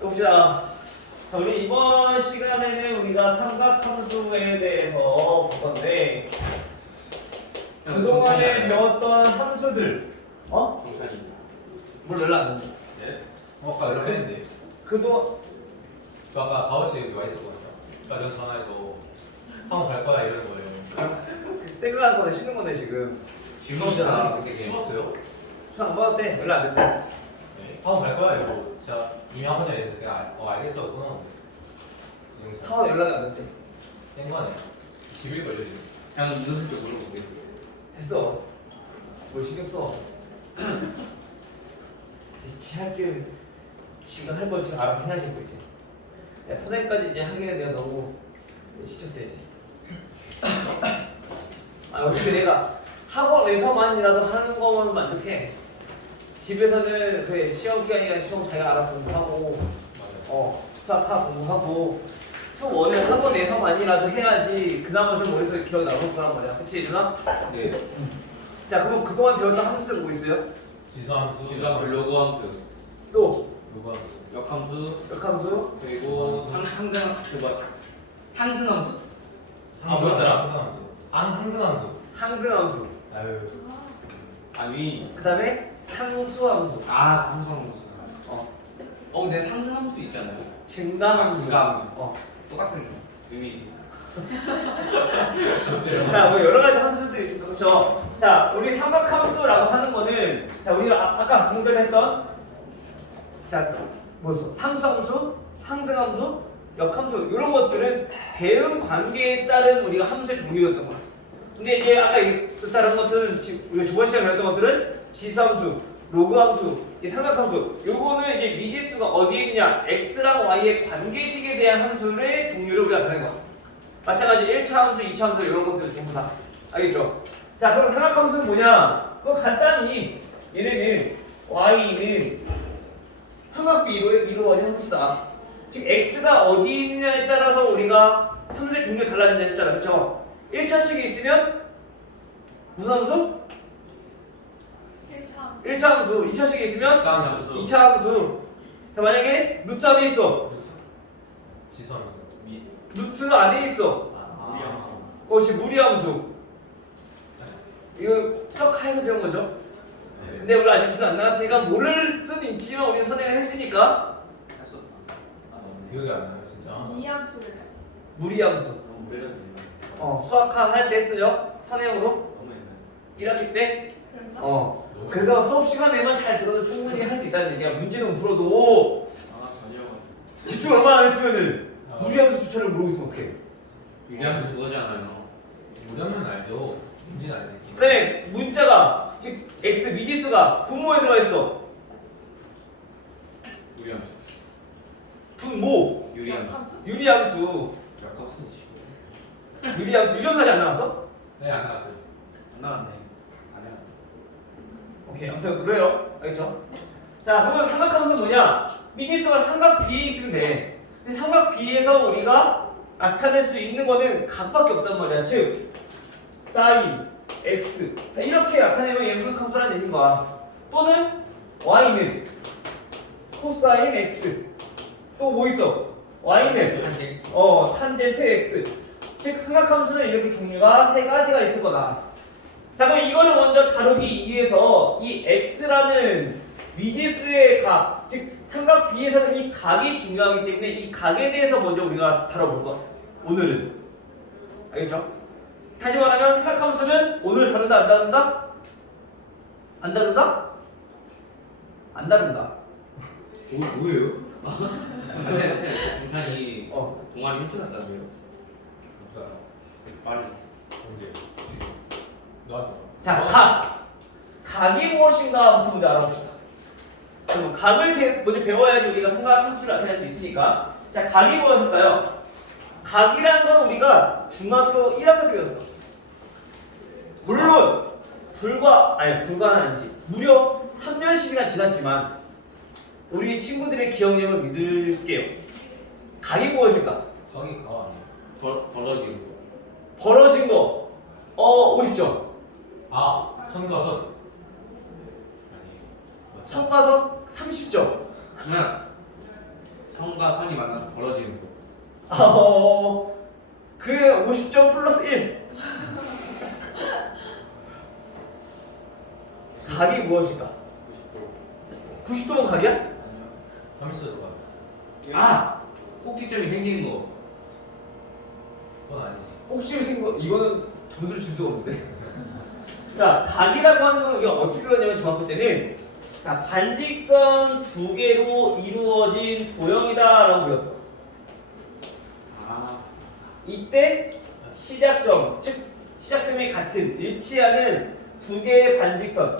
봅시다. 자, 우리 이번 시간에는 우리가 삼각함수에 대해서 볼 건데 그동안에 배웠던 함수들 정찬이. 뭘 연락 안 했는데 네? 아까 이렇게 했는데 그동안 저 아까 가오씨 와 있었거든요. 그러니까 전 전화해서 학원 갈 거야 이러는 거예요. 생각하는 건데 쉬는 건데 지금 질문이잖아. 그렇게 쉬웠어요? 안 받았대. 연락 안 했대. 네. 학원 갈 거야 이러고 진짜 이미 학원에 대해서 그냥 알겠어 끊었는데 하원 연락이 안 됐대. 센 거네. 10일 걸려 지금. 그냥 이동식 쪽 물어보게. 됐어. 뭘 신경 써. 지학교 지가 할 거 지금 알아서 해야지 뭐 이제. 야, 선행까지 이제 하기는 내가 너무 지쳤어야지. 아 어떻게 내가 학원에서만이라도 하는 거면 만족해. 집에서는 그 시험 기간이랑 시험 자기가 알아 공부하고 수학 공부하고 수업 원을 학원에서만이라도 해야지 그나마 좀 머릿속에 기억이 나올 거란 말이야. 그치 누나? 네. 자 그럼 그동안 배웠던 함수들 뭐 있어요? 지수함수, 지수함수, 로그함수, 또 요거함수. 역함수, 역함수 그리고 상승함수? 뭐였더라? 항등함수. 항등함수 아유. 아니. 그 다음에 상수함수 상승함수. 근데 상승함수 있잖아요. 증가함수 증가함수. 어. 똑같은 의미. 자, 뭐 여러 가지 함수들이 있었어, 그렇죠? 자, 우리 삼각함수라고 하는 거는 자 우리가 아까 방금 전에 했던 자 뭐였어? 상수함수, 항등함수, 역함수 이런 것들은 대응 관계에 따른 우리가 함수의 종류였던 거야. 근데 이제 아까 다른 것들은 우리가 저번 시간에 배웠던 것들은 지수함수, 로그함수, 삼각함수 요거는 이제 미지수가 어디에 있느냐 x랑 y의 관계식에 대한 함수의 종류를 우리가 다는 거야. 마찬가지 1차 함수, 2차 함수 이런 것들도 전부 다 알겠죠? 자 그럼 삼각함수는 뭐냐? 그거 간단히 얘네는 y는 삼각비로 이루어진 함수다. 즉 x가 어디 있느냐에 따라서 우리가 함수의 종류가 달라진다 했잖아, 그렇죠? 1차식이 있으면 무슨 함수? 1차 함수, 2차식이 있으면 2차 함수. 자 만약에 루트 안에 있어. 지수함수. 루트 안에 있어. 그것이 무리함수. 이거 수학하에서 배운 거죠. 근데 우리 아직 지도 안 나갔으니까 모를 수는 있지만 우리 선행을 했으니까 기억이 안 나요 진짜. 이함수를 무리함수. 수학학 할 때 쓰죠. 선행으로 1학기 때. 그런가? 그래서 수업 시간에만 잘 들어도 충분히 할 수 있다는 얘기야. 문제는 풀어도 집중 얼마 안 했으면은 무리함수 주차를 모르고 있으면 어떡해. 유리함수 그거잖아요. 무렴은 알죠. 문제는 알지. 그다음에 문자가 즉 x 미지수가 분모에 들어가 있어. 유리함수. 분모 유리함수. 유리함수. 유리함수 유리함수까지 안 나왔어? 네, 안 나왔어요. 안 나왔네. 오케이 아무튼 그래요. 알겠죠? 자 그러면 삼각함수는 뭐냐? 미지수가 삼각 B에 있으면 돼. 근데 삼각 B에서 우리가 나타낼 수 있는 거는 각밖에 없단 말이야. 즉 sin x 이렇게 나타내면 얘 삼각함수라는 얘기인 거야. 또는 y는 코사인 x 또 뭐 있어? y는 탄젠트 x 즉 삼각함수는 이렇게 종류가 세 가지가 있을 거다. 자 그럼 이거를 먼저 다루기 위해서 이 x라는 미지수의 각, 즉 삼각 B에서는 이 각이 중요하기 때문에 이 각에 대해서 먼저 우리가 다뤄볼 거야. 오늘은 알겠죠? 다시 말하면 삼각함수는 오늘 다룬다 안 다룬다? 안 다룬다? 안 다룬다. 뭐예요? 선생님, 정찬이 어. 동아리 협조한다고요? 누가 빨리. 언제? 지금. 너한테. 자, 각이 무엇인가부터 먼저 알아봅시다. 그럼 각을 먼저 배워야지 우리가 삼각함수를 나타낼 수 있으니까. 자, 각이 무엇일까요? 각이란 건 우리가 중학교 1학년 때 배웠어. 물론 불가는 아니지. 무려 3년씩이나 지났지만 우리 친구들의 기억력을 믿을게요. 각이 무엇일까? 거기 가 아니에요. 벌어지고. 벌어진 거 50점. 선거선. 아니. 선과선 30점. 그냥 선과 선이 만나서 벌어지는 거. 그 50점 플러스 1. 각이 무엇일까? 90도면 각이야? 아니요. 30도 들어가요. 아! 꼭지점이 생기는 거. 그건 아니지. 꼭지로 생긴 거 이거는 점수를 줄 수가 없는데. 자, 각이라고 하는 건 우리가 어떻게 배웠냐면 중학교 때는 자, 반직선 두 개로 이루어진 도형이다라고 배웠어. 아. 이때 시작점, 즉 시작점이 같은 일치하는 두 개의 반직선.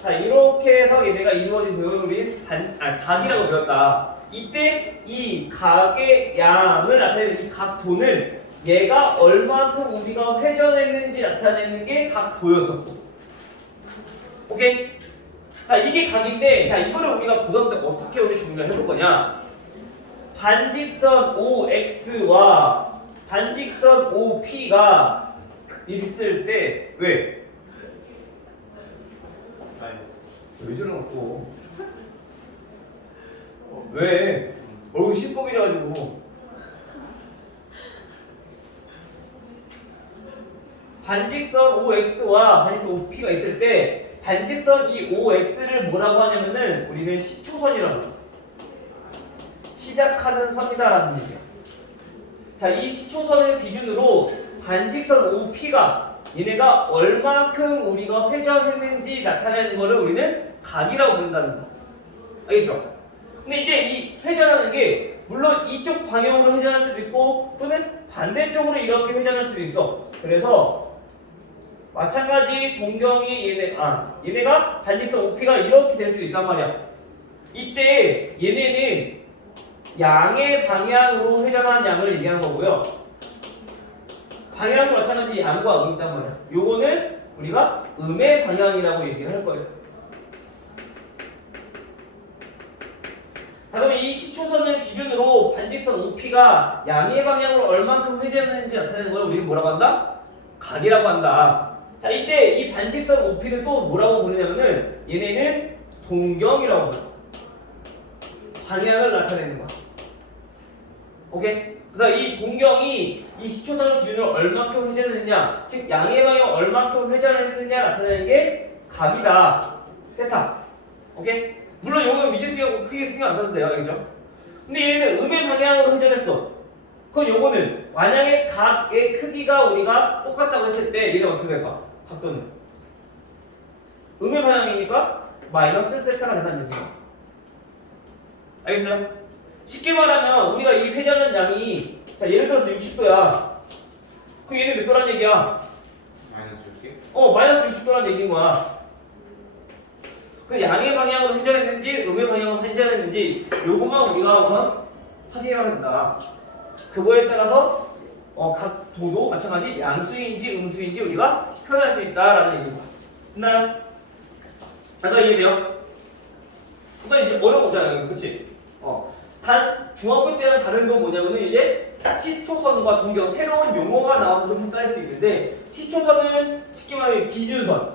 자, 이렇게 해서 얘네가 이루어진 도형을 우리 각이라고 배웠다. 이때 이 각의 양을 나타내는 이 각도는 얘가 얼만큼 우리가 회전했는지 나타내는 게 각도였었고. 오케이? 자, 이게 각인데, 자, 이거를 우리가 고등학교 때 어떻게 우리 정리를 해볼 거냐? 반직선 OX와 반직선 OP가 있을 때, 왜? 왜 저러는 또? 왜? 얼굴 시뻘개져가지고. 반직선 OX와 반직선 OP가 있을 때 반직선 이 OX를 뭐라고 하냐면은 우리는 시초선이라고 해요. 시작하는 선이다라는 얘기야. 자, 이 시초선을 기준으로 반직선 OP가 얘네가 얼만큼 우리가 회전했는지 나타내는 거를 우리는 각이라고 부른다는 거야. 알겠죠? 근데 이제 이 회전하는 게 물론 이쪽 방향으로 회전할 수도 있고 또는 반대쪽으로 이렇게 회전할 수도 있어. 그래서 마찬가지 동경이 얘네가 반직선 OP가 이렇게 될 수도 있단 말이야. 이때 얘네는 양의 방향으로 회전하는 양을 얘기하는 거고요. 방향도 마찬가지 양과 음이 있단 말이야. 요거는 우리가 음의 방향이라고 얘기를 할 거예요. 자, 그럼 이 시초선을 기준으로 반직선 OP가 양의 방향으로 얼만큼 회전했는지 나타내는 걸 우리는 뭐라고 한다? 각이라고 한다. 자, 이때 이 반직선 OP는 또 뭐라고 부르냐면은 얘네는 동경이라고 불러. 방향을 나타내는 거야. 오케이? 그래서 이 동경이 이 시초선을 기준으로 얼만큼 회전을 했냐, 즉 양의 방향 얼만큼 회전을 했느냐 나타내는 게 각이다. 됐다. 오케이? 물론 이거는 미지수하고 크게 신경 안 써도 돼요. 알겠죠? 근데 얘는 음의 방향으로 회전했어. 그럼 요거는 만약에 각의 크기가 우리가 똑같다고 했을 때 얘는 어떻게 될까? 각도는 음의 방향이니까 마이너스 세타가 된다는 얘기야. 알겠어요? 쉽게 말하면 우리가 이 회전한 양이 자 예를 들어서 60도야. 그럼 얘는 몇 도란 얘기야? 마이너스 줄게. 마이너스 60도란 얘기인 거야. 그 양의 방향으로 회전했는지 음의 방향으로 회전했는지 요것만 우리가 우선 확인하면 된다. 그거에 따라서 각도도 마찬가지 양수인지 음수인지 우리가 표현할 수 있다라는 얘기입니다. 됐나요? 잠깐 이해돼요? 이거 이제 어려운 거잖아요, 그렇지? 단 중학교 때랑 다른 건 뭐냐면은 이제 시초선과 동경 새로운 용어가 나와서 좀 헷갈릴 수 있는데 시초선은 쉽게 말해 기준선,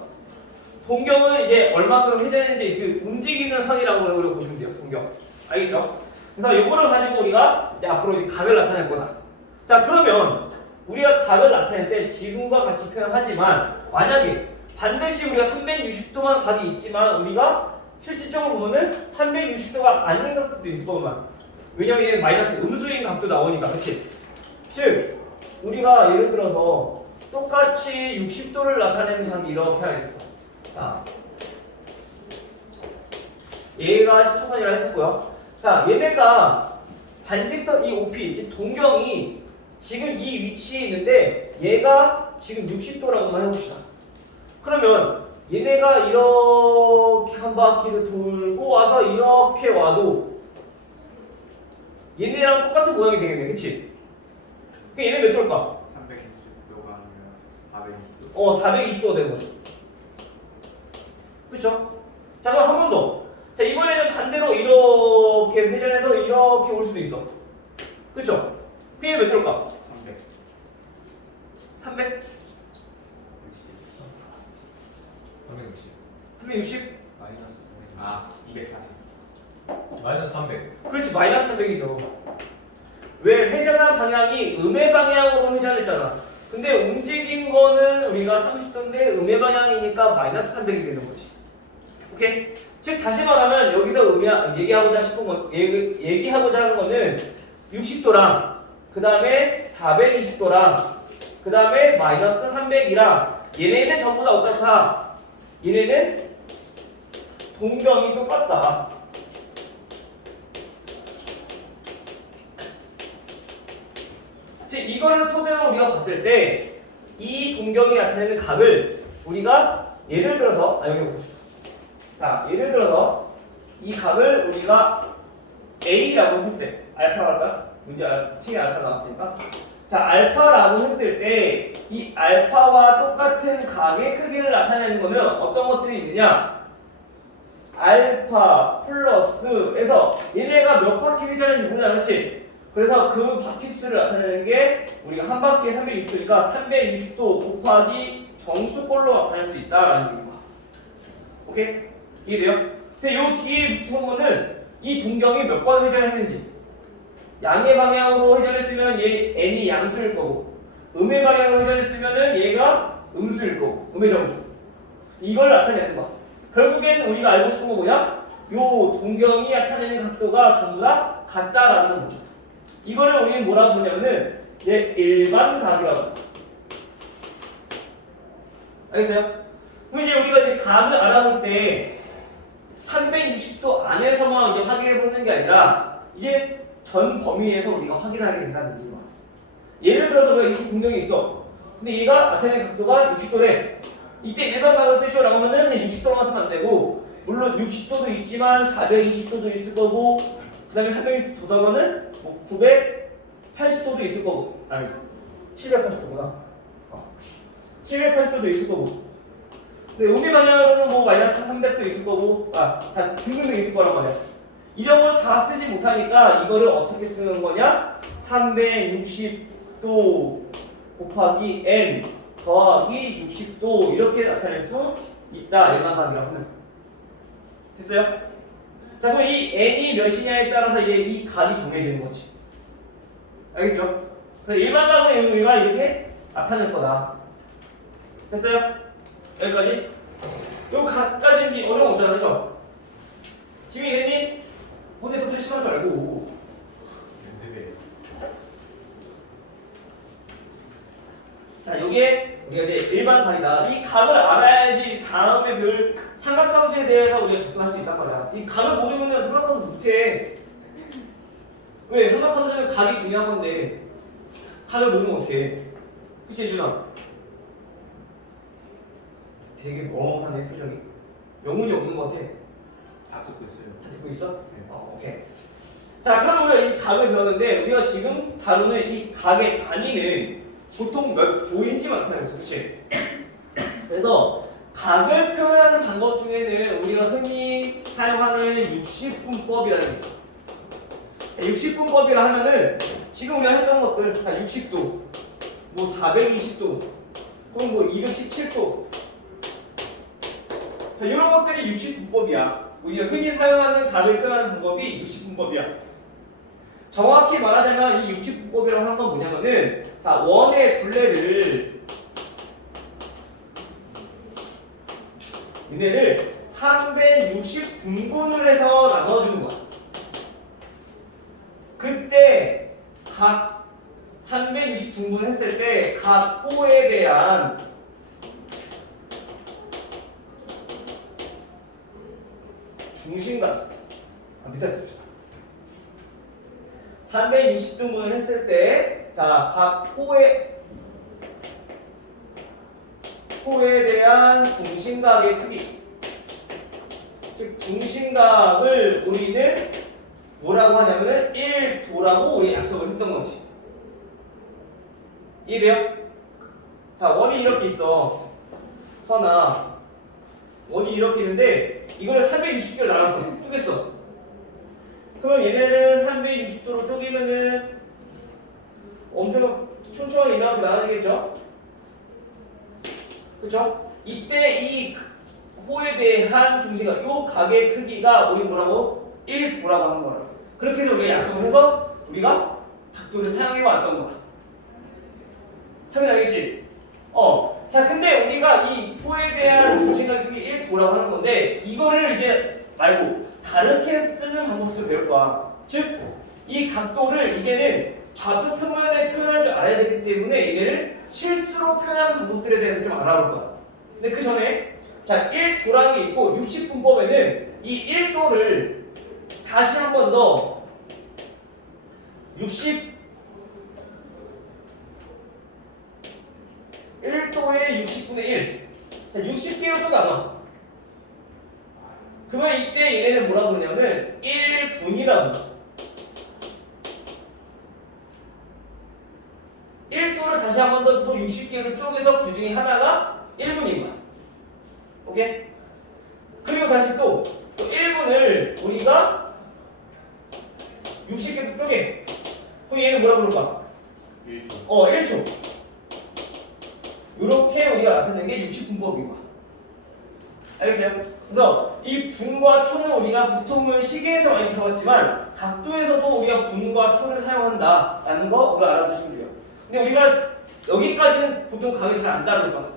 동경은 이제 얼마큼 회전했는지 그 움직이는 선이라고 우리가 보시면 돼요, 동경. 알겠죠? 그래서 이거를 가지고 우리가 이제 앞으로 이제 각을 나타낼 거다. 자, 그러면 우리가 각을 나타낼 때 지금과 같이 표현하지만 만약에 반드시 우리가 360도만 각이 있지만 우리가 실질적으로 보면은 360도가 아닌 각도 있을 것만. 왜냐면 얘는 마이너스 음수인 각도 나오니까, 그치? 즉 우리가 예를 들어서 똑같이 60도를 나타내는 각이 이렇게 하겠어. 자, 얘가 시초선이라 했었고요. 자, 얘네가 반직선 이 OP, 즉 동경이 지금 이 위치에 있는데 얘가 지금 60도라고만 해봅시다. 그러면 얘네가 이렇게 한 바퀴를 돌고 와서 이렇게 와도 얘네랑 똑같은 모양이 되겠네, 그치? 그럼 얘네 몇 도일까? 360도가 아니라 420도. 420도가 되는 거죠. 그쵸? 자, 그럼 한 번 더. 자, 이번에는 반대로 이렇게 회전해서 이렇게 올 수도 있어. 그쵸? 그게 몇 도일까? 300. 300? 60. 360. 360? 마이너스 240. 마이너스 300. 그렇지, 마이너스 300이죠. 왜? 회전한 방향이 음의 방향으로 회전했잖아. 근데 움직인 거는 우리가 30도인데 음의 방향이니까 마이너스 300이 되는 거지. 오케이? 즉 다시 말하면 여기서 얘기하고자 싶은 건 얘기하고자 하는 거는 60도랑 그 다음에 420도랑 그 다음에 마이너스 300이랑 얘네는 전부 다 어떻다? 얘네는 동경이 똑같다. 즉 이거를 토대로 우리가 봤을 때 이 동경이 나타내는 각을 우리가 예를 들어서 여기 보십시오. 자, 예를 들어서 이 각을 우리가 A라고 했을 때 알파가 할까? 문제 책에 알파 나왔으니까 자, 알파라고 했을 때 이 알파와 똑같은 각의 크기를 나타내는 거는 어떤 것들이 있느냐? 알파 플러스에서 얘네가 몇 바퀴 회전하는지 모르냐, 그렇지? 그래서 그 바퀴수를 나타내는 게 우리가 한 바퀴에 360도니까 360도 곱하기 정수꼴로 나타낼 수 있다라는 얘기인 거야. 오케이? 이해돼요? 근데 요 뒤에 붙은 거는 이 동경이 몇 번 회전했는지, 양의 방향으로 회전했으면 얘 n이 양수일 거고, 음의 방향으로 회전했으면은 얘가 음수일 거고, 음의 정수. 이걸 나타내는 거야. 결국엔 우리가 알고 싶은 거 뭐냐? 요 동경이 나타내는 각도가 전부 다 같다라는 거죠. 이거를 우리는 뭐라고 부르냐면은 얘 일반 각이라고 합니다. 알겠어요? 그럼 이제 우리가 이제 각을 알아볼 때 360도 안에서만 이제 확인해 보는 게 아니라 이제 전 범위에서 우리가 확인하게 된다는 얘기인 거야. 예를 들어서 우리가 이렇게 동경이 있어. 근데 얘가 나타내는 각도가 60도래. 이때 일반 각을 쓰시오라고 하면은 60도만 쓰면 안 되고, 물론 60도도 있지만 420도도 있을 거고, 그 다음에 360도 더하면은 뭐 980도도 있을 거고, 아니 780도구나. 780도도 있을 거고. 근데 음의 방향으로는 뭐 마이너스 300도 있을 거고, 자 등등등 있을 거란 말이야. 이런 걸 다 쓰지 못하니까 이거를 어떻게 쓰는 거냐? 360도 곱하기 n 더하기 60도 이렇게 나타낼 수 있다. 일반 각이라고 하면 됐어요? 자, 그럼 이 n이 몇이냐에 따라서 이제 이 각이 정해지는 거지. 알겠죠? 그래서 일반 각은 우리가 이렇게 나타낼 거다. 됐어요? 여기까지? 요 각까지는 이제 어려움 없잖아, 그렇죠? 지민이 됐니? 근데 또 패시하지 말고. 연습해. 자, 요게 우리가 이제 일반 각이다. 이 각을 알아야지 다음에 배울 삼각함수에 대해서 우리가 접근할 수 있단 말이야. 이 각을 모르면 삼각함수 못해. 왜? 삼각함수는 각이 중요한 건데 각을 모르면 어떻게 해? 그치, 예준아? 되게 멍하네, 표정이. 영혼이 없는 것 같아. 다 듣고 있어요. 다 듣고 있어? 네. 오케이. 자, 그럼 우리가 이 각을 배웠는데 우리가 지금 다루는 이 각의 단위는 보통 몇 도인지만 나타내고 있어, 그치? 그래서 각을 표현하는 방법 중에는 우리가 흔히 사용하는 60분법이라는 게 있어. 60분법이라 하면은 지금 우리가 했던 것들, 자 60도, 뭐 420도, 또는 뭐 217도, 자, 이런 것들이 60분법이야. 우리가 흔히 사용하는 각을 표현하는 방법이 60분법이야. 정확히 말하자면 이 60분법이라고 하는 건 뭐냐면은, 자, 원의 둘레를 얘네를 360등분을 해서 나눠주는 거야. 그때 각 360등분 했을 때 각 호에 대한 중심각, 밑에 씁시다. 360등분을 했을 때, 자, 각 호에 대한 중심각의 크기, 즉 중심각을 우리는 뭐라고 하냐면은 1도라고 우리 약속을 했던 거지. 이해돼요? 자, 원이 이렇게 있어. 선아, 원이 이렇게 있는데 이걸 360도로 나눴어. 쪼갰어. 그러면 얘네를 360도로 쪼개면은 엄청 촘촘하게 이렇게 나눠지겠죠? 그쵸? 이때 이 호에 대한 중심각, 요 각의 크기가 우리 뭐라고? 1도라고 하는 거라. 그렇게 해서 우리가 약속을 해서 우리가 각도를 사용해 왔던 거야. 하면 알겠지? 자, 근데 우리가 이 포에 대한 중심각 크기 1도라고 하는 건데 이거를 이제 말고 다르게 쓰는 방법도 배울 거야. 즉, 이 각도를 이제는 좌표표면에 표현할 줄 알아야 되기 때문에 얘를 실수로 표현하는 방법들에 대해서 좀 알아볼 거야. 근데 그 전에 자, 1도라는 게 있고 60분법에는 이 1도를 다시 한 번 더 1도의 60분의 1. 자, 60개로 또 나눠. 그러면 이때 얘네는 뭐라고 그러냐면 1분이라고. 1도를 다시 한 번 더 또 60개로 쪼개서 그 중에 하나가 1분인 거야. 오케이? 그리고 다시 또 1분을 우리가 60개로 쪼개. 그럼 얘는 뭐라고 그럴까? 1초. 1초. 이렇게 우리가 나타내는 게 60분법인 거야. 알겠어요? 그래서 이 분과 초는 우리가 보통은 시계에서 많이 사용했지만 각도에서도 우리가 분과 초를 사용한다라는 거 우리가 알아두시면 돼요. 근데 우리가 여기까지는 보통 각이 잘 안 다룰 거야.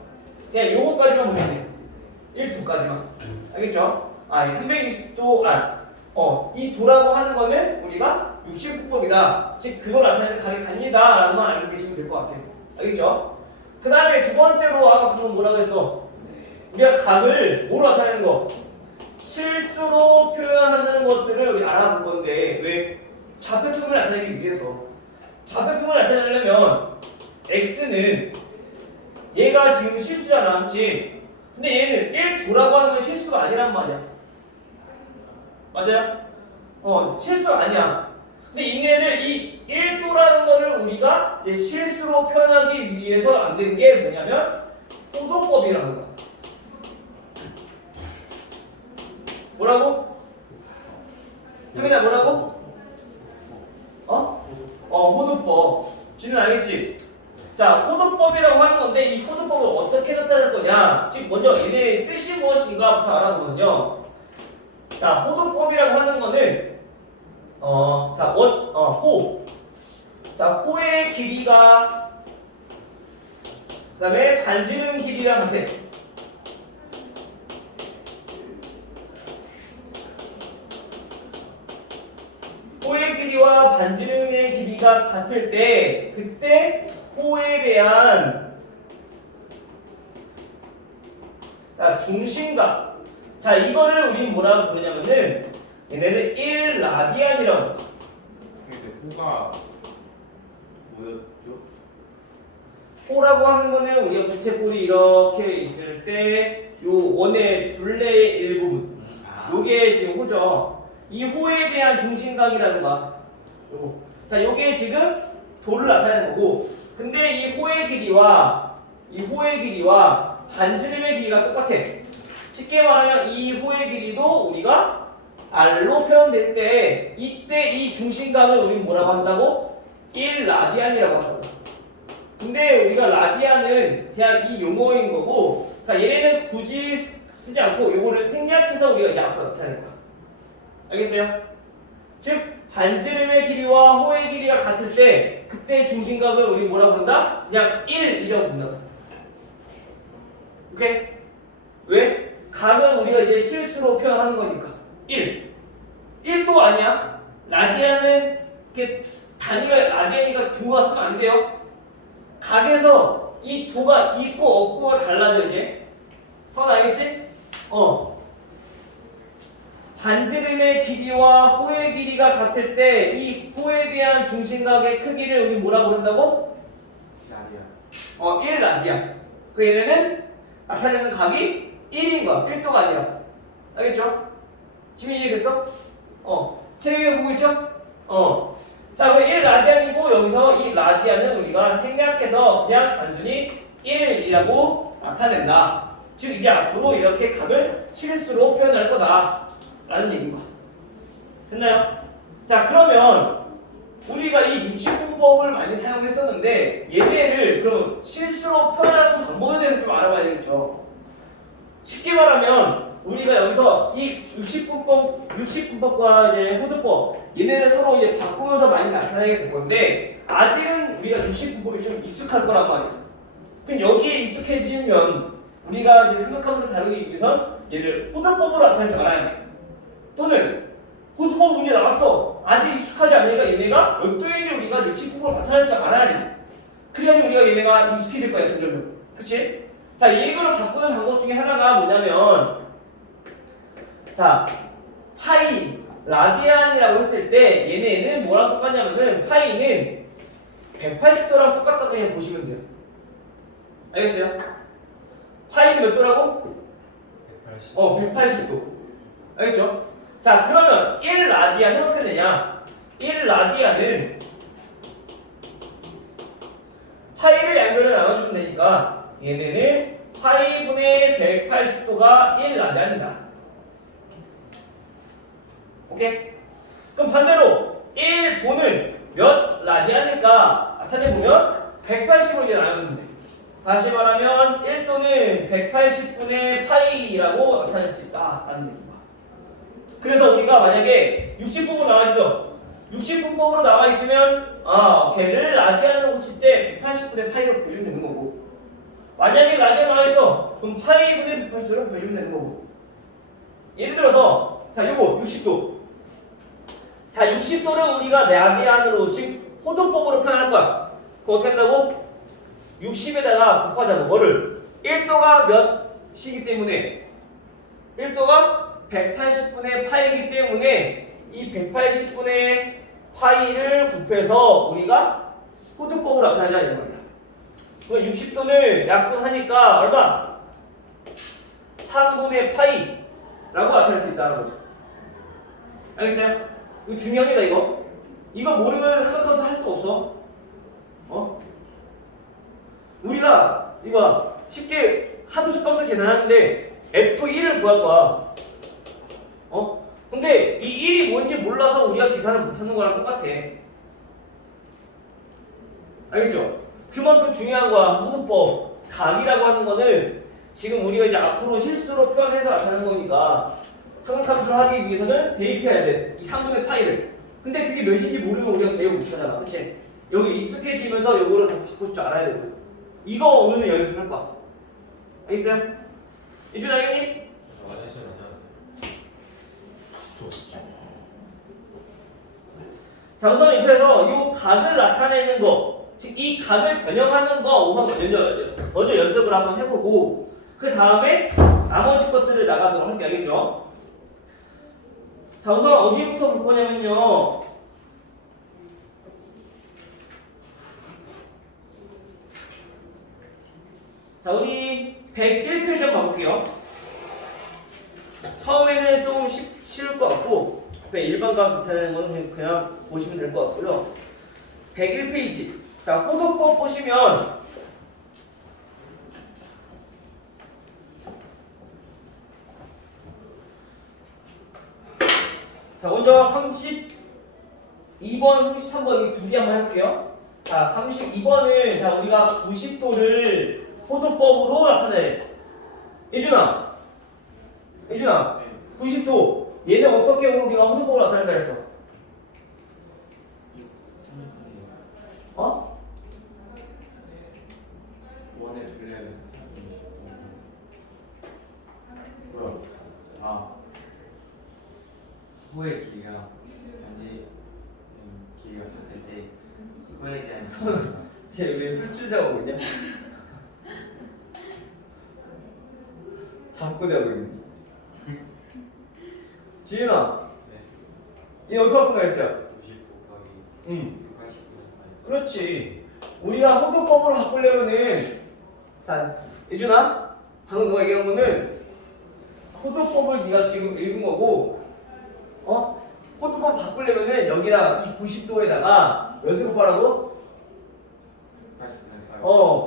그냥 요거까지만 보면 돼요. 1도까지만. 알겠죠? 360도, 이 도라고 하는 거는 우리가 60분법이다. 즉, 그걸 나타내는 각이 갑니다라는 말 알고 계시면 될 것 같아요. 알겠죠? 그 다음에 두 번째로 아까 방금 뭐라고 했어? 우리가 각을 뭐로 나타내는 거? 실수로 표현하는 것들을 우리 알아볼 건데 왜? 좌표표를 나타내기 위해서. 좌표표를 나타내려면 x는 얘가 지금 실수잖아, 그렇지? 근데 얘는 1도라고 하는 건 실수가 아니란 말이야. 맞아요? 실수 아니야. 근데 얘네를 이 1도라는 거를 우리가 이제 실수로 표현하기 위해서 만든 게 뭐냐면 호도법이라는 거야. 뭐라고? 태민아 뭐라고? 호도법. 지는 알겠지? 자, 호도법이라고 하는 건데 이 호도법을 어떻게 나타낼 거냐? 즉 먼저 얘네의 뜻이 무엇인가부터 알아보면요. 자, 호도법이라고 하는 거는 호. 자, 호의 길이가 그다음에 반지름 길이랑 같아. 호의 길이와 반지름의 길이가 같을 때 그때 호에 대한 중심각. 자, 이거를 우린 뭐라고 부르냐면은 얘네를 1라디안이라고. 근데 호가 뭐였죠? 호라고 하는 거는 우리가 부채꼴이 이렇게 있을 때 요 원의 둘레의 일부분. 요게 지금 호죠. 이 호에 대한 중심각이라든가 요거. 자, 요게 지금 도를 나타내는 거고. 근데 이 호의 길이와 반지름의 길이가 똑같아. 쉽게 말하면 이 호의 길이도 우리가 R로 표현될 때 이때 이 중심각을 우리는 뭐라고 한다고? 1라디안이라고 한다고. 근데 우리가 라디안은 그냥 이 용어인 거고, 그러니까 얘네는 굳이 쓰지 않고 요거를 생략해서 우리가 이제 앞으로 나타낼 거야. 알겠어요? 즉 반지름의 길이와 호의 길이가 같을 때 그때 중심각을 우리 뭐라고 부른다? 그냥 1이라고 부른다. 오케이? 왜? 각은 우리가 이제 실수로 표현하는 거니까 1도 아니야. 라디안은 이렇게 단위가 라디안이니까 도가 쓰면 안 돼요. 각에서 이 도가 있고 없고가 달라져. 이제 선 알겠지? 반지름의 길이와 호의 길이가 같을 때 이 호에 대한 중심각의 크기를 우리 뭐라고 부른다고? 라디안. 1라디안. 그 얘네는 나타내는 각이 1인 거야. 1도가 아니라. 알겠죠? 지금 이해됐어? 책에 보고 있죠? 자, 그럼 1라디안이고 여기서 이 라디안은 우리가 생략해서 그냥 단순히 1이라고 나타낸다. 즉 이제 앞으로 이렇게 각을 실수로 표현할 거다 라는 얘기인 거야. 됐나요? 자, 그러면 우리가 이 60분법을 많이 사용했었는데 얘네를 그럼 실수로 표현하는 방법에 대해서 좀 알아봐야 되겠죠. 쉽게 말하면 우리가 여기서 이 60분법과 이제 호두법 얘네를 서로 이제 바꾸면서 많이 나타나게 될 건데 아직은 우리가 60분법이 좀 익숙할 거란 말이야. 그럼 여기에 익숙해지면 우리가 이제 생각하면서 다루기 위해선 얘를 호두법으로 나타낼 줄 알아야 돼. 또는 호두법 문제 나왔어. 아직 익숙하지 않으니까 얘네가 몇 도인지 우리가 60분법으로 나타낼 줄 알아야 돼. 그래야지 우리가 얘네가 익숙해질 거야 점점. 그치? 자, 이거를 바꾸는 방법 중에 하나가 뭐냐면 자, 파이, 라디안이라고 했을 때 얘네는 뭐랑 똑같냐면은 파이는 180도랑 똑같다고 그냥 보시면 돼요. 알겠어요? 파이는 몇 도라고? 180. 180도. 알겠죠? 자, 그러면 1라디안은 어떻게 되냐? 1라디안은 파이를 양변으로 나눠주면 되니까 얘네는 파이분의 180도가 1라디안이다. 오케이? 그럼 반대로 1도는 몇 라디안일까? 나타내보면 180으로 이제 나누면 돼. 다시 말하면 1도는 180분의 파이라고 나타낼 수 있다 라는 얘기입니다. 그래서 우리가 만약에 60분법으로 나와 있어. 60분법으로 나와 있으면 걔를 라디안으로 고칠 때 180분의 파이로 보시면 되는 거고, 만약에 라디안 나와 있어. 그럼 파이분의 180도로 보시면 되는 거고. 예를 들어서 자, 요거 60도. 자, 60도를 우리가 라디안으로 즉 호도법으로 표현할 거야. 그럼 어떻게 한다고? 60에다가 곱하자고. 뭐를? 1도가 몇이기 때문에 1도가 180분의 파이이기 때문에 이 180분의 파이를 곱해서 우리가 호도법으로 나타내자 이런 말이야. 그럼 60도를 약분하니까 얼마? 3분의 파이라고 나타낼 수 있다는 거죠. 알겠어요? 이거 중요합니다. 이거 모르면 생각하면서 할 수가 없어. 우리가 이거 쉽게 함수 값을 계산하는데 F1을 구할 거야. 근데 이 1이 뭔지 몰라서 우리가 계산을 못하는 거랑 똑같아. 알겠죠? 그만큼 중요한 거야. 호도법 각이라고 하는 거는 지금 우리가 이제 앞으로 실수로 표현해서 나타내는 거니까 삼각함수를 하기 위해서는 대입해야 돼. 이 3분의 파이를. 근데 그게 몇인지 모르면 우리가 대입을 못하잖아. 그치? 여기 익숙해지면서 요거를 다 바꿀 줄 알아야 되고. 이거 오늘 연습할 거야. 알겠어요? 이준 알겠니? 화장실은요. 10초. 자, 우선 그래서 이 각을 나타내는 거, 즉 이 각을 변형하는 거 우선 먼저 연습을 한번 해보고 그 다음에 나머지 것들을 나가도록 할게. 알겠죠? 자, 우선 어디부터 볼 거냐면요. 자, 우리 101페이지 한번 가볼게요. 처음에는 조금 쉬울 것 같고 일반과 못하는 거는 그냥 보시면 될 것 같고요. 101페이지. 자, 호도법 보시면 자, 먼저 32번, 33번 이 두 개 한번 해볼게요. 자, 32번은 자, 우리가 90도를 호도법으로 나타내. 예준아, 90도. 얘는 어떻게 우리가 호도법으로 나타낸다 했어? 원의 둘레는 20분. 뭐야? 후의 길이랑 현재 길이가 같을 때 후에 대한 쟤왜 술주자 하고 있냐? 잠꼬대 하고 있네. 지윤아, 얘 어떻게 할 건가 했어요? 90 곱하기 응. 80분. 그렇지. 우리가 호도법으로 바꾸려면은 자, 예준아, 방금 너가 얘기한 거는 호도법을 네가 지금 읽은 거고, 호도법 바꾸려면은 여기다 이 90도에다가 몇을 곱하라고?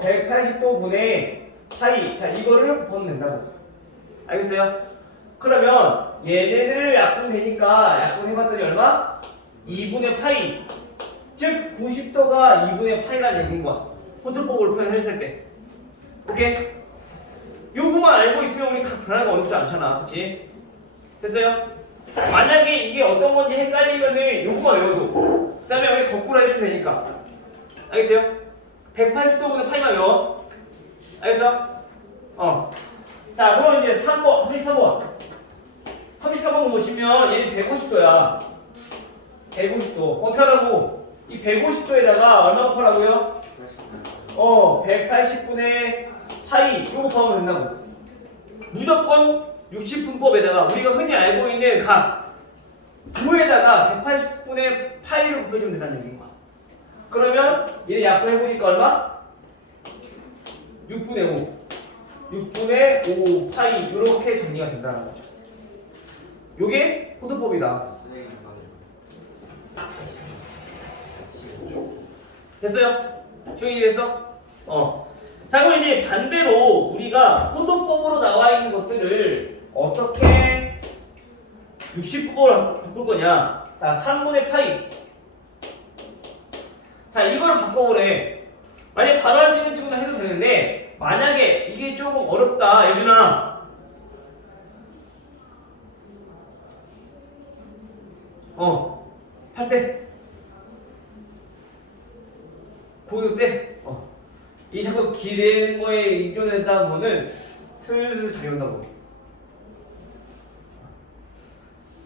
180도 분의 파이. 자, 이거를 곱하면 된다고. 알겠어요? 그러면 얘네를 약분되니까 약분해봤더니 얼마? 2분의 파이. 즉 90도가 2분의 파이라는 얘기인 거야. 호도법으로 표현했을 때. 오케이? 요거만 알고 있으면 우리 각 변하는 거 어렵지 않잖아. 그치? 됐어요? 만약에 이게 어떤 건지 헷갈리면은 요거만 외워도 그 다음에 여기 거꾸로 해주면 되니까. 알겠어요? 180도분의 파이만 외워. 알겠어? 자, 그럼 이제 3번, 33번. 33번 보시면 얘는 150도야. 150도. 어떻게 하라고? 이 150도에다가 얼마 곱하라고요? 180분의 파이. 요거 곱하면 된다고. 무조건 60분법에다가 우리가 흔히 알고 있는 각 9에다가 180분의 파이를 곱해주면 된다는 얘기인 거야. 그러면 얘 약분해보니까 얼마? 6분의 5. 6분의 5 파이 이렇게 정리가 된다는 거죠. 요게 포도법이다. 됐어요? 주인이 됐어? 자, 그럼 이제 반대로 우리가 포도법으로 나와 있는 것들을 어떻게 60법으로 바꿀 거냐? 자, 3분의 파이. 자, 이걸 바꿔보래. 만약에 바로 할 수 있는 친구는 해도 되는데, 만약에 이게 조금 어렵다, 예준아. 할 때. 고교 때. 이 자꾸 기댄 거에 의존했다 보면 슬슬 자기 온다고.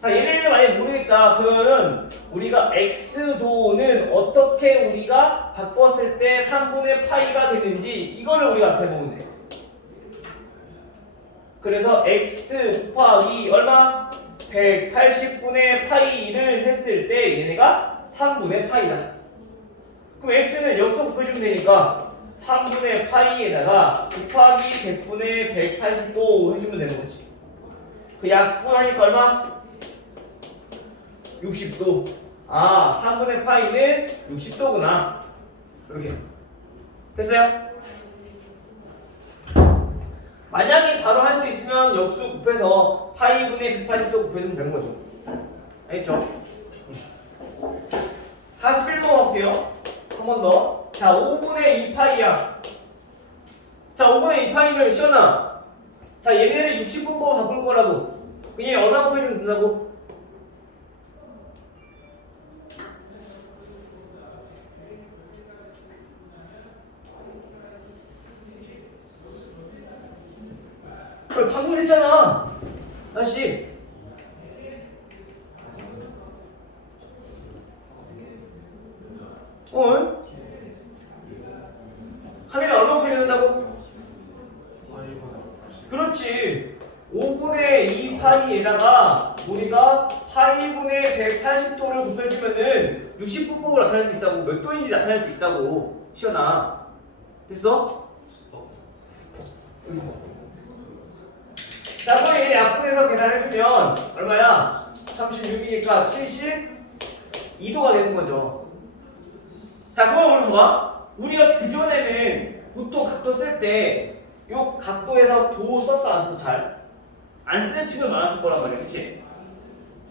자, 얘네를 만약에 모르겠다. 그러면 우리가 x도는 어떻게 우리가 바꿨을 때 3분의 파이가 되는지 이거를 우리가 나타내보면 돼. 그래서 x 곱하기 얼마? 180분의 파이를 했을 때 얘네가 3분의 파이다. 그럼 x는 역수 곱해주면 되니까 3분의 파이에다가 곱하기 100분의 180도 해주면 되는 거지. 그 약분하니까 얼마? 60도. 3분의 파이는 60도구나. 이렇게. 됐어요? 만약에 바로 할 수 있으면 역수 곱해서 파이분의 180도 곱해주면 되는 거죠. 알겠죠? 41번 할게요. 한 번 더. 자, 5분의 2파이야. 자, 5분의 2파이면 시원아. 자, 얘네를 60분법으로 바꿀 거라고. 그냥 얼마 곱해주면 된다고? 방금 했잖아. 다시. 하면 얼마 곱해야 된다고? 그렇지. 5분의 2파이에다가 우리가 파이분의 180도를 곱해주면은 60분법을 나타낼 수 있다고. 몇 도인지 나타낼 수 있다고. 시연아. 됐어? 자, 그럼 얘 약분해서 계산해주면 얼마야? 36이니까 72도가 되는 거죠. 자, 그럼 우리 봐봐. 우리가 그전에는 보통 각도 쓸 때 요 각도에서 도 썼어 안 썼어? 잘? 안 쓰는 친구들 많았을 거란 말이야. 그치?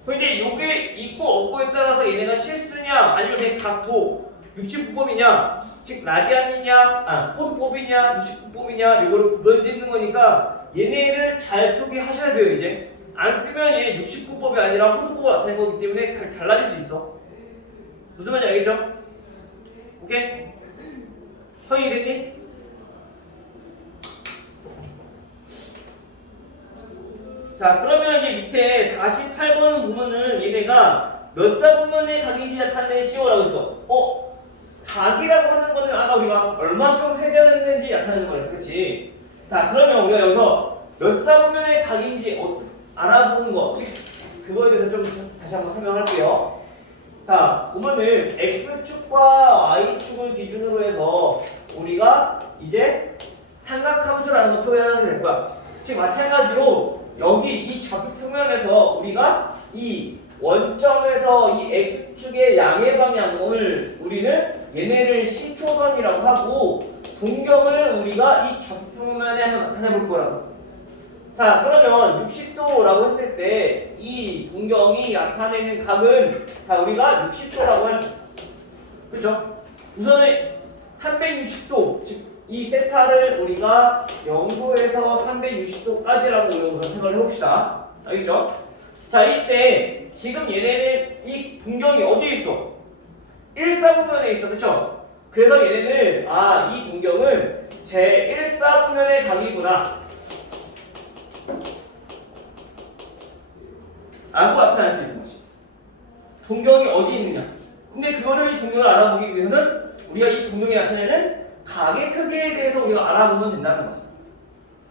근데 요게 있고 없고에 따라서 얘네가 실수냐 아니면 그냥 각도 60분법이냐 즉 라디안이냐 포도법이냐 60분법이냐 요거를 구분짓는 거니까 얘네를 잘 표기하셔야 돼요. 이제 안 쓰면 얘 60분법이 아니라 포도법을 나타낸 거기 때문에 달라질 수 있어. 무슨 말인지 알겠죠? 오케이? 성인이 됐니? 자, 그러면 이제 밑에 48번 보면은 얘네가 몇 사분면의 각인지 나타내는 시오라고 했어. 각이라고 하는 거는 아까 우리가 얼마큼 회전했는지 나타내는 거였어. 그치? 자, 그러면 우리가 여기서 몇 사분면의 각인지 알아보는 거. 혹시 그거에 대해서 좀 다시 한번 설명할게요. 자, 보면은 x축과 y축을 기준으로 해서 우리가 이제 삼각함수라는 걸 표현하게 될 거야. 즉 마찬가지로 여기 이 좌표 평면에서 우리가 이 원점에서 이 x축의 양의 방향을 우리는 얘네를 시초선이라고 하고 동경을 우리가 이 좌표 평면에 한번 나타내 볼 거라고. 자, 그러면 60도라고 했을 때 이 동경이 나타내는 각은 우리가 60도라고 할 수 있어. 그렇죠? 우선은 360도, 즉 이 세타를 우리가 0도에서 360도까지라고 우선 생각을 해봅시다. 알겠죠? 자, 이때 지금 얘네는 이 동경이 어디에 있어? 1사분면에 있어. 그쵸? 그래서 얘네는 이 동경은 제 1사분면의 각이구나 라고 나타날 수 있는 거지. 동경이 어디에 있느냐. 근데 그거를 이 동경을 알아보기 위해서는 우리가 이 동경이 나타내는 각의 크기에 대해서 우리가 알아보면 된다는 거야.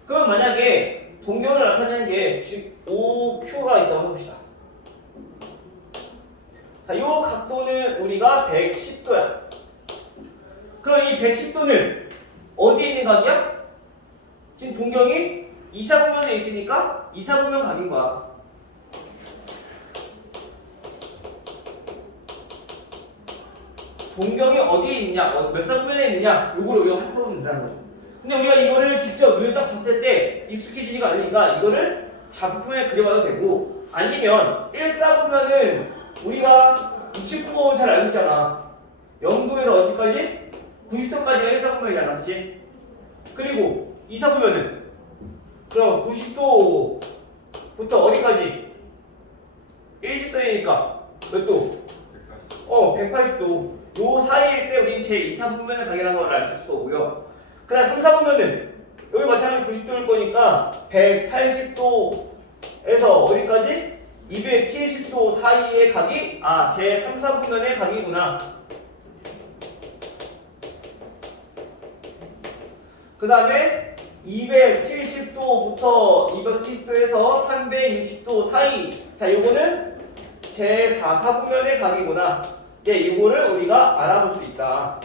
그럼 만약에 동경을 나타내는 게 OQ가 있다고 해봅시다. 자, 이 각도는 우리가 110도야. 그럼 이 110도는 어디에 있는 각이야? 지금 동경이 이사분면에 있으니까 이사분면 각인 거야. 동경이 어디에 있냐, 몇 사분면에 있느냐, 요거를 우리가 확보하면 된다는 거죠. 근데 우리가 이거를 직접 눈에 딱 봤을 때 익숙해지지가 않으니까 이거를 좌표편에 그려봐도 되고, 아니면 1사분면은 우리가 60분 잘 알고 있잖아. 0도에서 어디까지? 90도까지가 1사분면이잖아, 그렇지? 그리고 2사분면은 그럼 90도부터 어디까지? 일직선이니까 몇 도? 180도. 요 사이일 때 우린 제2사분면의 각이라는 걸 알 수도 오고요. 그다음 3사분면은 여기 마찬가지 90도일 거니까 180도에서 어디까지? 270도 사이의 각이 제3사분면의 각이구나. 그 다음에 270도부터 270도에서 360도 사이. 자, 요거는 제4사분면의 각이구나. 이거를 우리가 알아볼 수 있다.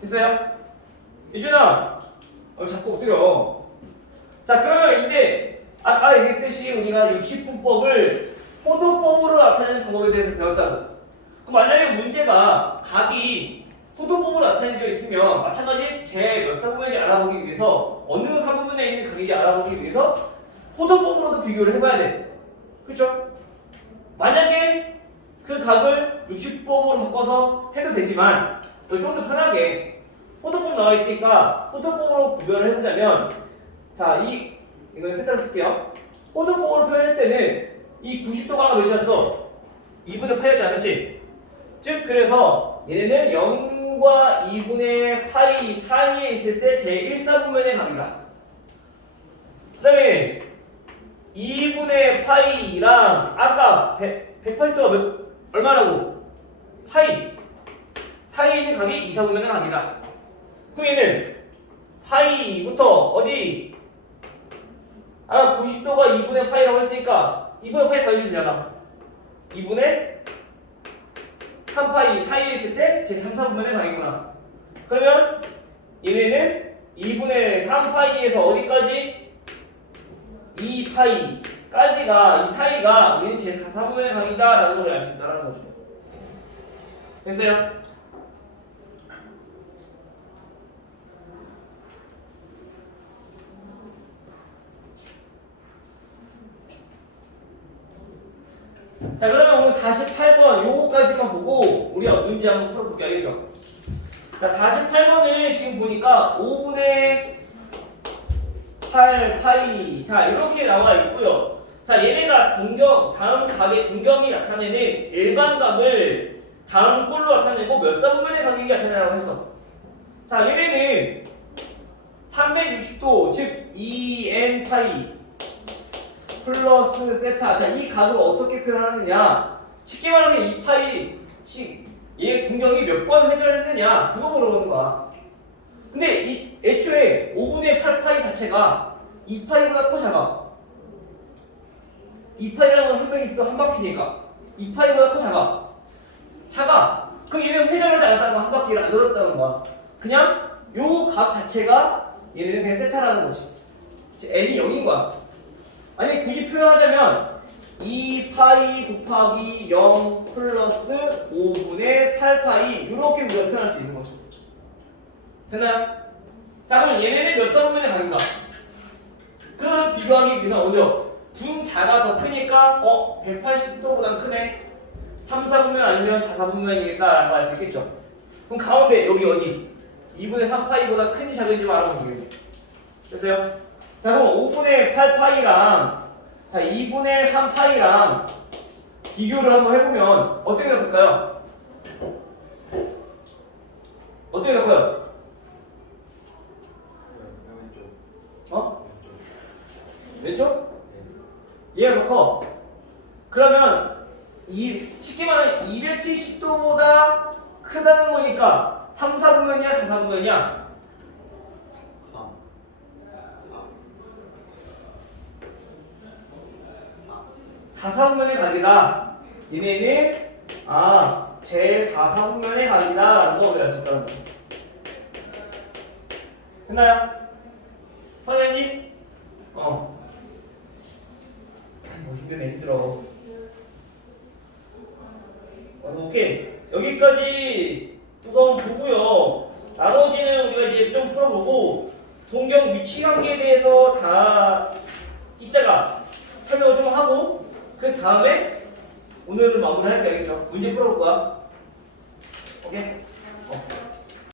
됐어요? 이준아, 자꾸 엎드려. 자, 그러면 이제 아까 얘기했듯이 우리가 60분법을 호도법으로 나타내는 방법에 대해서 배웠다고. 그럼 만약에 문제가 각이 호도법으로 나타내져 있으면 마찬가지 제 몇 사분면인지 알아보기 위해서 어느 사분면에 있는 각인지 알아보기 위해서 호도법으로도 비교를 해봐야 돼. 그렇죠? 만약에 그 각을 60법으로 바꿔서 해도 되지만 좀 더 편하게 호도법 나와 있으니까 호도법으로 구별을 해보자면, 자, 이건 세타를 쓸게요. 호도법으로 표현했을 때는 이 90도가 몇이었어? 2분의 8이었지 않았지? 즉 그래서 얘네는 0과 2분의 파이 사이에 있을 때 제1사분면의 각이다. 그 다음에 2분의 파이랑 아까 180도가 얼마라고? 파이 사이에 있는 각이 2사분면의 각이다. 그럼 얘는 파이부터 어디? 90도가 2분의 파이라고 했으니까 2분의 파이 더해주면 되잖아. 2분의 3파이 사이에 있을 때 제3사분면의 각이구나. 그러면 얘네는 2분의 3파이에서 어디까지? 2파이까지가 이 사이가 얘는 제4사분면의 각이다 라는 걸 알 수 있다는 거죠. 됐어요? 자, 그러면 오늘 48번 요거까지만 보고 우리가 문제 한번 풀어볼게. 알겠죠? 자, 48번을 지금 보니까 5분의 8파이, 자, 이렇게 나와 있고요. 자, 얘네가 다음 각의 동경이 나타내는 일반각을 다음 꼴로 나타내고 몇 사분면의 각이 나타내라고 했어. 자, 얘네는 360도, 즉 2n 파이 플러스 세타. 자, 이 각을 어떻게 표현하느냐? 쉽게 말해서 2파이씩 얘 동경이 몇 번 회전을 했느냐? 그거 물어보는 거야. 근데 이 애초에 5분의 8파이 자체가 2파이보다 커 작아. 2파이라는 건 360도 한 바퀴니까 2파이보다 커 작아. 작아. 그럼 얘는 회전하지 않았다는 건 한 바퀴를 안 돌았다는 거야. 그냥 요 각 자체가 얘는 그냥 세타라는 거지. n이 0인 거야. 아니 굳이 표현하자면 2파이 곱하기 0 플러스 5분의 8파이 이렇게 우리가 표현할 수 있는 거죠. 됐나요? 자, 그럼 얘네는 몇 사분면의 각인가? 그 비교하기 위해서 먼저 분자가 더 크니까 180도보단 크네. 3사분면 아니면 4사분면이겠다 라는 걸 알 수 있겠죠. 그럼 가운데 여기 어디? 2분의 3파이보다 큰지 작은지 알아보면 돼요. 됐어요? 자, 그럼 5분의 8파이랑 자 2분의 3파이랑 비교를 한번 해보면 어떻게 될까요? 어떻게 될까요? 어? 왼쪽? 얘가 더 커. 그러면 쉽게 말하면 270도보다 크다는 거니까 3, 4분면이야, 4, 4분면이야? 4, 4분면의 각이다. 얘네는 제 4, 4분면의 각이다 라는 거 우리가 알 수 있다는 거예요. 됐나요? 선생님? 힘드네, 힘들어. 오케이. 여기까지 우선 보고요. 나머지는 우리가 이제 좀 풀어보고 동경 위치관계에 대해서 다 이따가 설명을 좀 하고 그 다음에 오늘은 마무리할게. 알겠죠? 문제 풀어볼 거야. 오케이?